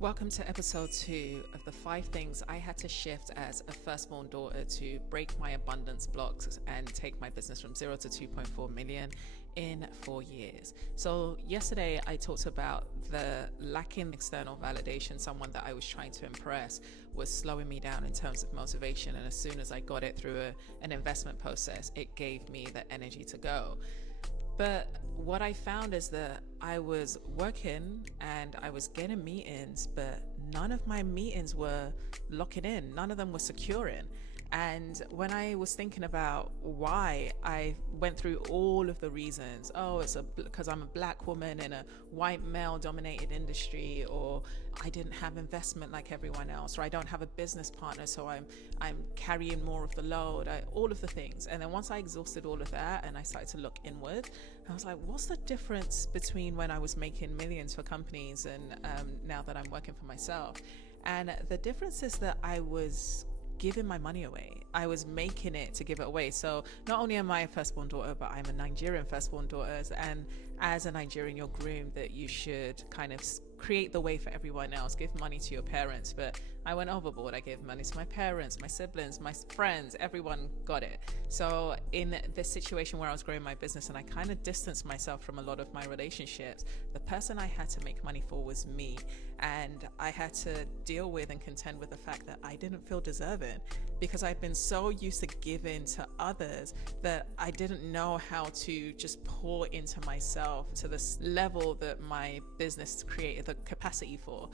Welcome to episode 2 of the 5 things I had to shift as a firstborn daughter to break my abundance blocks and take my business from 0 to 2.4 million in 4 years. So yesterday I talked about the lacking external validation. Someone that I was trying to impress was slowing me down in terms of motivation, and as soon as I got it through an investment process, it gave me the energy to go. But what I found is that I was working and I was getting meetings, but none of my meetings were locking in. None of them were securing. And when I was thinking about why, I went through all of the reasons. Oh, it's because I'm a black woman in a white male dominated industry, or I didn't have investment like everyone else, or I don't have a business partner, so I'm carrying more of the load, all of the things. And then once I exhausted all of that and I started to look inward, I was like, what's the difference between when I was making millions for companies and now that I'm working for myself? And the difference is that I was giving my money away. I was making it to give it away. So not only am I a firstborn daughter, but I'm a Nigerian firstborn daughter. And as a Nigerian, you're groomed that you should kind of create the way for everyone else, give money to your parents. But I went overboard. I gave money to my parents, my siblings, my friends, everyone got it. So in this situation where I was growing my business and I kind of distanced myself from a lot of my relationships, the person I had to make money for was me. And I had to deal with and contend with the fact that I didn't feel deserving, because I'd been so used to giving to others that I didn't know how to just pour into myself to this level that my business created the capacity for.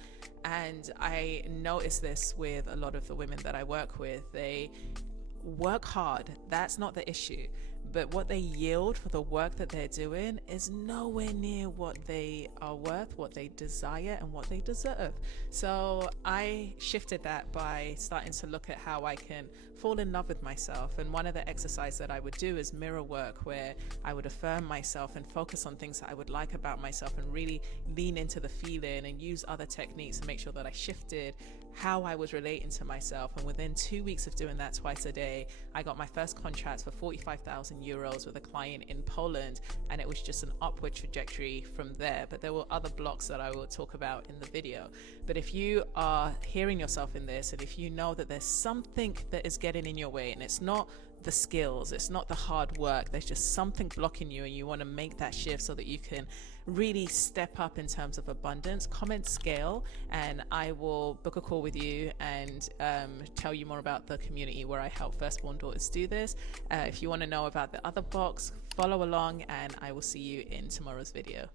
And I noticed this with a lot of the women that I work with. They work hard, that's not the issue, but what they yield for the work that they're doing is nowhere near what they are worth, what they desire, and what they deserve. So I shifted that by starting to look at how I can fall in love with myself. And one of the exercises that I would do is mirror work, where I would affirm myself and focus on things that I would like about myself and really lean into the feeling and use other techniques to make sure that I shifted how I was relating to myself. And within 2 weeks of doing that twice a day, I got my first contract for 45,000 euros with a client in Poland, and it was just an upward trajectory from there. But there were other blocks that I will talk about in the video. But if you are hearing yourself in this, and if you know that there's something that is getting in your way, and it's not the skills, it's not the hard work, there's just something blocking you, and you want to make that shift so that you can really step up in terms of abundance, comment scale, and I will book a call with you and tell you more about the community where I help firstborn daughters do this. If you want to know about the other box, follow along, and I will see you in tomorrow's video.